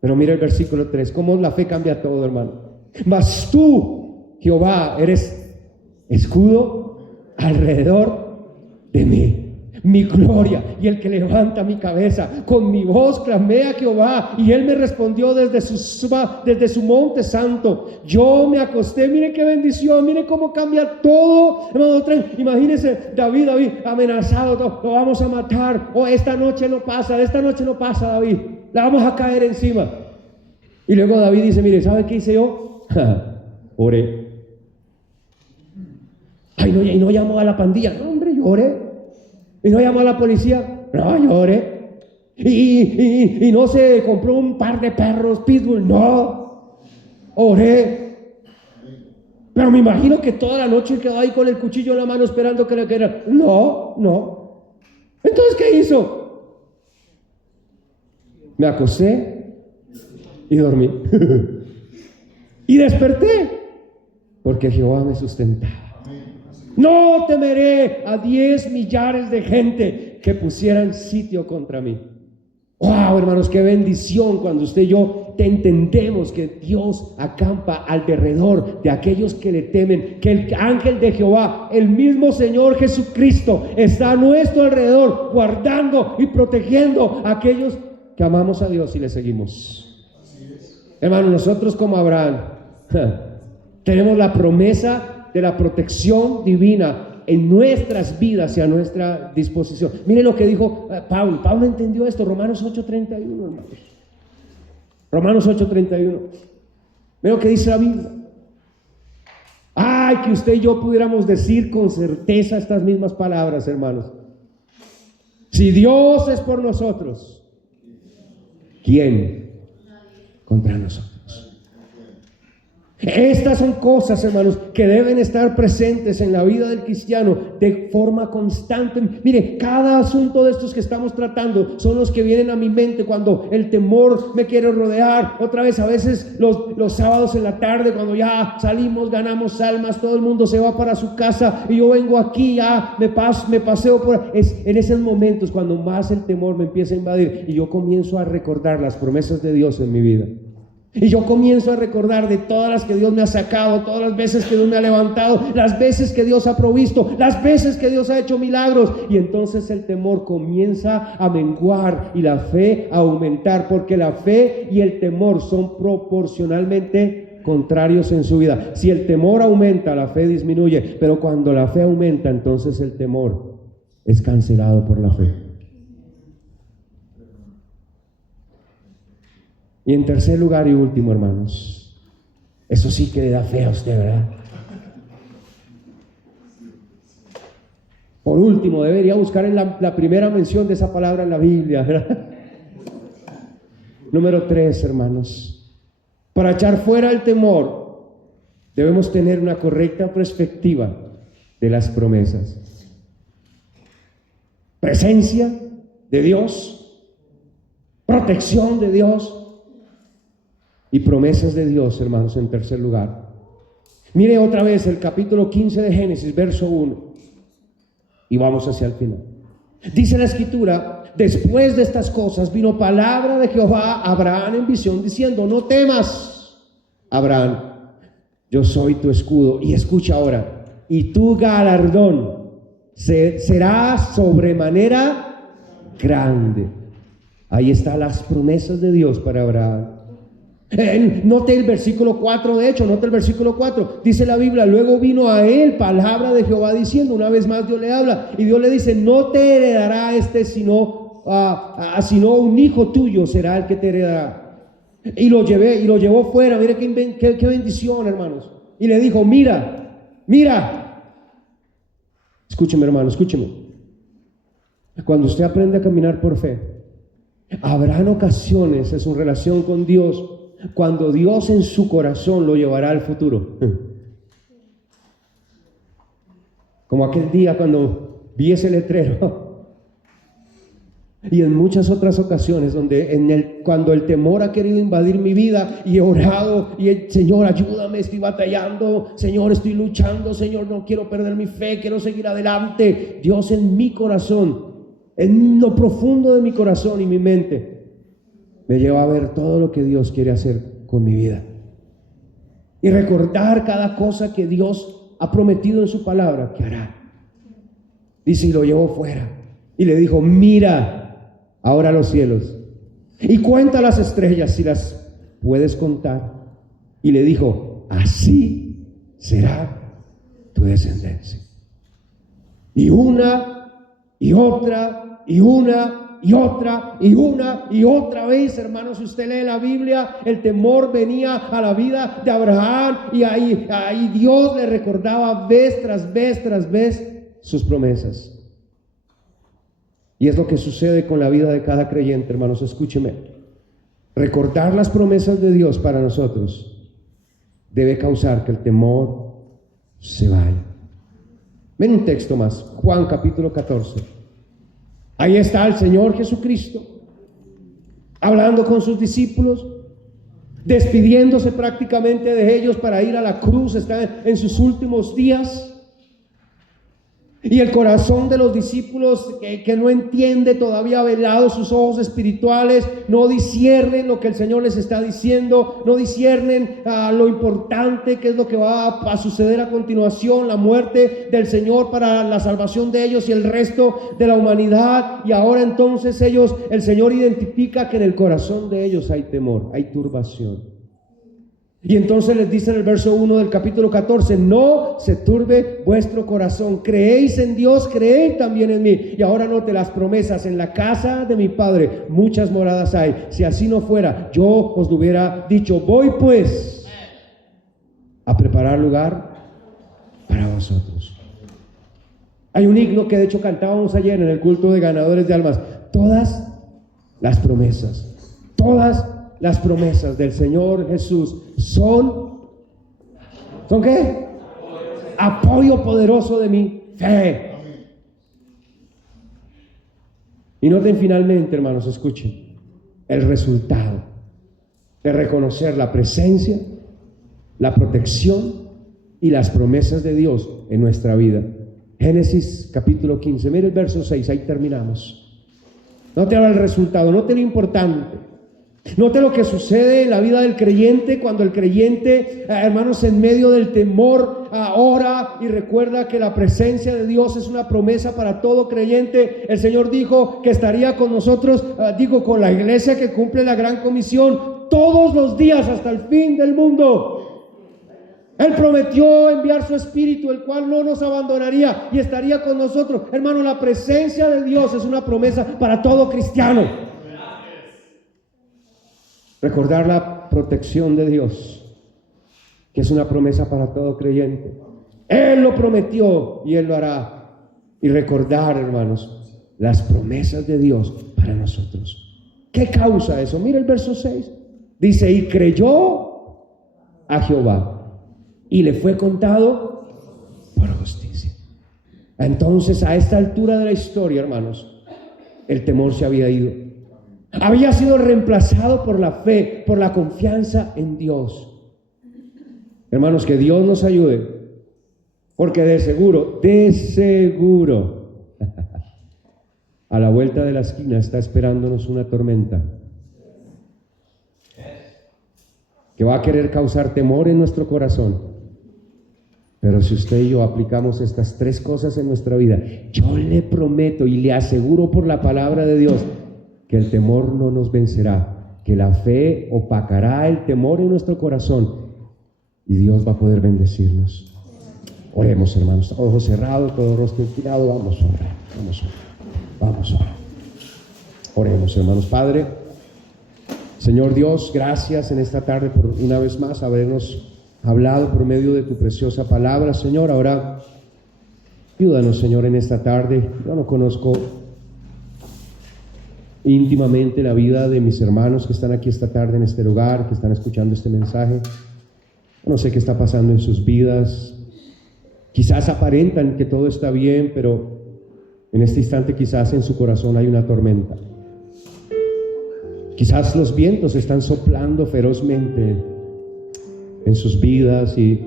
Pero mira el versículo 3, cómo la fe cambia todo, hermano. Mas tú, Jehová, eres escudo alrededor de mí, mi gloria y el que levanta mi cabeza. Con mi voz clamé a Jehová, y él me respondió desde su monte santo. Yo me acosté. Mire qué bendición, mire cómo cambia todo, hermano. Imagínese David amenazado: lo vamos a matar, esta noche no pasa, David, la vamos a caer encima. Y luego David dice: mire, ¿sabe qué hice yo? Oré. Ay, no, y no llamó a la pandilla. No, hombre, yo oré. Y no llamó a la policía. No, yo oré. Y no se compró un par de perros pitbull. No, oré. Pero me imagino que toda la noche quedó ahí con el cuchillo en la mano esperando que le quedara. No. Entonces, ¿qué hizo? Me acosté y dormí. Y desperté, porque Jehová me sustentaba. No temeré a 10 millares de gente que pusieran sitio contra mí. Wow, hermanos, qué bendición cuando usted y yo entendemos que Dios acampa alrededor de aquellos que le temen, que el ángel de Jehová, el mismo Señor Jesucristo, está a nuestro alrededor, guardando y protegiendo a aquellos que amamos a Dios y le seguimos. Hermanos, nosotros como Abraham tenemos la promesa de la protección divina en nuestras vidas y a nuestra disposición. Mire lo que dijo Pablo. Pablo entendió esto. Romanos 8:31, hermanos. Romanos 8:31. Mire lo que dice la Biblia. Ay, que usted y yo pudiéramos decir con certeza estas mismas palabras, hermanos. Si Dios es por nosotros, ¿quién contra nosotros? Estas son cosas, hermanos, que deben estar presentes en la vida del cristiano de forma constante. Mire, cada asunto de estos que estamos tratando son los que vienen a mi mente cuando el temor me quiere rodear. Otra vez, a veces los sábados en la tarde, cuando ya salimos, ganamos almas, todo el mundo se va para su casa y yo vengo aquí, ya me paseo por... Es en esos momentos cuando más el temor me empieza a invadir y yo comienzo a recordar las promesas de Dios en mi vida. Y yo comienzo a recordar de todas las que Dios me ha sacado, todas las veces que Dios me ha levantado, las veces que Dios ha provisto, las veces que Dios ha hecho milagros. Y entonces el temor comienza a menguar y la fe a aumentar, porque la fe y el temor son proporcionalmente contrarios en su vida. Si el temor aumenta, la fe disminuye, pero cuando la fe aumenta, entonces el temor es cancelado por la fe. Y en tercer lugar y último, hermanos, eso sí que le da fe a usted, ¿verdad? Por último, debería buscar en la primera mención de esa palabra en la Biblia, ¿verdad? Número 3, hermanos. Para echar fuera el temor, debemos tener una correcta perspectiva de las promesas. Presencia de Dios, protección de Dios y promesas de Dios, hermanos, en tercer lugar. Mire otra vez el capítulo 15 de Génesis, verso 1. Y vamos hacia el final. Dice la Escritura: después de estas cosas vino palabra de Jehová a Abraham en visión, diciendo: no temas, Abraham, yo soy tu escudo. Y escucha ahora: y tu galardón será sobremanera grande. Ahí están las promesas de Dios para Abraham. Note el versículo 4, de hecho, note el versículo 4, dice la Biblia: luego vino a él palabra de Jehová diciendo, una vez más Dios le habla, y Dios le dice: no te heredará sino un hijo tuyo será el que te heredará. Y lo llevó fuera. Mire qué bendición, hermanos. Y le dijo: mira, escúcheme, hermano, escúcheme. Cuando usted aprende a caminar por fe, habrán ocasiones en su relación con Dios cuando Dios en su corazón lo llevará al futuro. Como aquel día cuando vi ese letrero. Y en muchas otras ocasiones donde cuando el temor ha querido invadir mi vida y he orado y Señor, ayúdame, estoy batallando, Señor, estoy luchando, Señor, no quiero perder mi fe, quiero seguir adelante. Dios en mi corazón, en lo profundo de mi corazón y mi mente, me lleva a ver todo lo que Dios quiere hacer con mi vida y recordar cada cosa que Dios ha prometido en su palabra que hará. Dice: y lo llevó fuera y le dijo: mira ahora los cielos y cuenta las estrellas si las puedes contar. Y le dijo: así será tu descendencia. Y una y otra y una y otra y una y otra vez, hermanos, si usted lee la Biblia, el temor venía a la vida de Abraham y ahí Dios le recordaba vez tras vez tras vez sus promesas. Y es lo que sucede con la vida de cada creyente, hermanos. Escúcheme: recordar las promesas de Dios para nosotros debe causar que el temor se vaya. Ven un texto más, Juan capítulo 14. Ahí está el Señor Jesucristo hablando con sus discípulos, despidiéndose prácticamente de ellos para ir a la cruz. Está en sus últimos días. Y el corazón de los discípulos que no entiende, todavía velados sus ojos espirituales, no disciernen lo que el Señor les está diciendo, no disciernen lo importante que es lo que va a suceder a continuación, la muerte del Señor para la salvación de ellos y el resto de la humanidad. Y ahora entonces el Señor identifica que en el corazón de ellos hay temor, hay turbación. Y entonces les dice en el verso 1 del capítulo 14: no se turbe vuestro corazón, creéis en Dios, creed también en mí. Y ahora note las promesas: en la casa de mi Padre muchas moradas hay, si así no fuera yo os lo hubiera dicho. Voy pues a preparar lugar para vosotros. Hay un himno que de hecho cantábamos ayer en el culto de ganadores de almas: todas las promesas, todas las promesas del Señor Jesús ¿son qué? Apoyo poderoso de mi fe. Y noten finalmente, hermanos, escuchen el resultado de reconocer la presencia, la protección y las promesas de Dios en nuestra vida. Génesis capítulo 15, mire el verso 6, ahí terminamos. Note ahora el resultado, note lo importante. Note lo que sucede en la vida del creyente cuando el creyente, hermanos, en medio del temor, ora y recuerda que la presencia de Dios es una promesa para todo creyente. El Señor dijo que estaría con nosotros, con la iglesia que cumple la gran comisión todos los días hasta el fin del mundo. Él prometió enviar su Espíritu, el cual no nos abandonaría y estaría con nosotros. Hermano, la presencia de Dios es una promesa para todo cristiano. Recordar la protección de Dios, que es una promesa para todo creyente. Él lo prometió y Él lo hará. Y recordar, hermanos, las promesas de Dios para nosotros. ¿Qué causa eso? Mira el verso 6. Dice, y creyó a Jehová y le fue contado por justicia. Entonces, a esta altura de la historia, hermanos, el temor se había ido. Había sido reemplazado por la fe, por la confianza en Dios. Hermanos, que Dios nos ayude, porque de seguro, a la vuelta de la esquina está esperándonos una tormenta que va a querer causar temor en nuestro corazón. Pero si usted y yo aplicamos estas 3 cosas en nuestra vida, yo le prometo y le aseguro por la palabra de Dios que el temor no nos vencerá, que la fe opacará el temor en nuestro corazón y Dios va a poder bendecirnos. Oremos, hermanos, ojos cerrados, todo rostro inclinado. Vamos a orar. Oremos, hermanos. Padre, Señor Dios, gracias en esta tarde por una vez más habernos hablado por medio de tu preciosa palabra, Señor. Ahora, ayúdanos, Señor, en esta tarde. Yo no conozco íntimamente la vida de mis hermanos que están aquí esta tarde en este lugar, que están escuchando este mensaje. No sé qué está pasando en sus vidas. Quizás aparentan que todo está bien, pero en este instante quizás en su corazón hay una tormenta. Quizás los vientos están soplando ferozmente en sus vidas y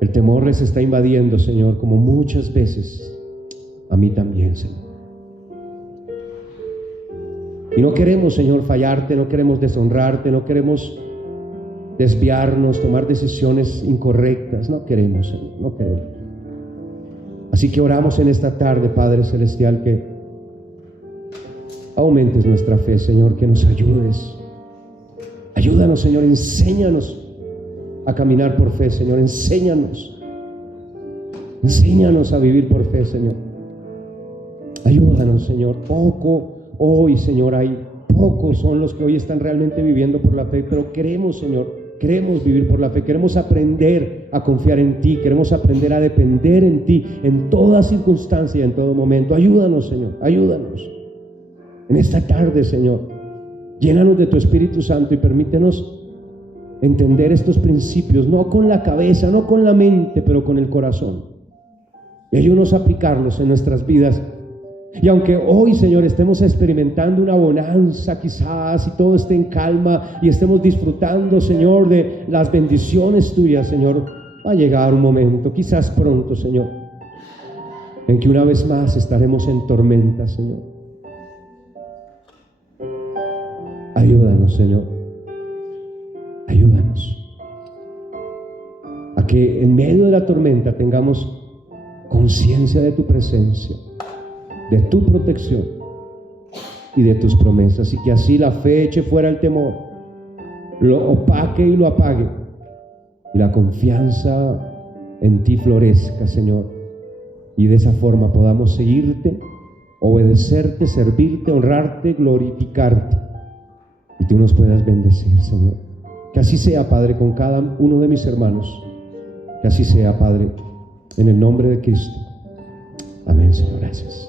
el temor les está invadiendo, Señor, como muchas veces a mí también, Señor. Y no queremos, Señor, fallarte, no queremos deshonrarte, no queremos desviarnos, tomar decisiones incorrectas. No queremos, Señor, no queremos. Así que oramos en esta tarde, Padre Celestial, que aumentes nuestra fe, Señor, que nos ayudes. Ayúdanos, Señor, enséñanos a caminar por fe, Señor, enséñanos a vivir por fe, Señor. Ayúdanos, Señor. Hoy, Señor, pocos son los que hoy están realmente viviendo por la fe, pero queremos, Señor, queremos vivir por la fe, queremos aprender a confiar en ti, queremos aprender a depender en ti en toda circunstancia, en todo momento. Ayúdanos, Señor, ayúdanos. En esta tarde, Señor, llénanos de tu Espíritu Santo y permítenos entender estos principios, no con la cabeza, no con la mente, pero con el corazón. Y ayúdanos a aplicarlos en nuestras vidas. Y aunque hoy, Señor, estemos experimentando una bonanza quizás y todo esté en calma y estemos disfrutando, Señor, de las bendiciones tuyas, Señor, va a llegar un momento, quizás pronto, Señor, en que una vez más estaremos en tormenta, Señor. Ayúdanos, Señor, ayúdanos a que en medio de la tormenta tengamos conciencia de tu presencia, de tu protección y de tus promesas, y que así la fe eche fuera el temor, lo opaque y lo apague, y la confianza en ti florezca, Señor, y de esa forma podamos seguirte, obedecerte, servirte, honrarte, glorificarte, y tú nos puedas bendecir, Señor. Que así sea, Padre, con cada uno de mis hermanos. Que así sea, Padre, en el nombre de Cristo. Amén, Señor. Gracias.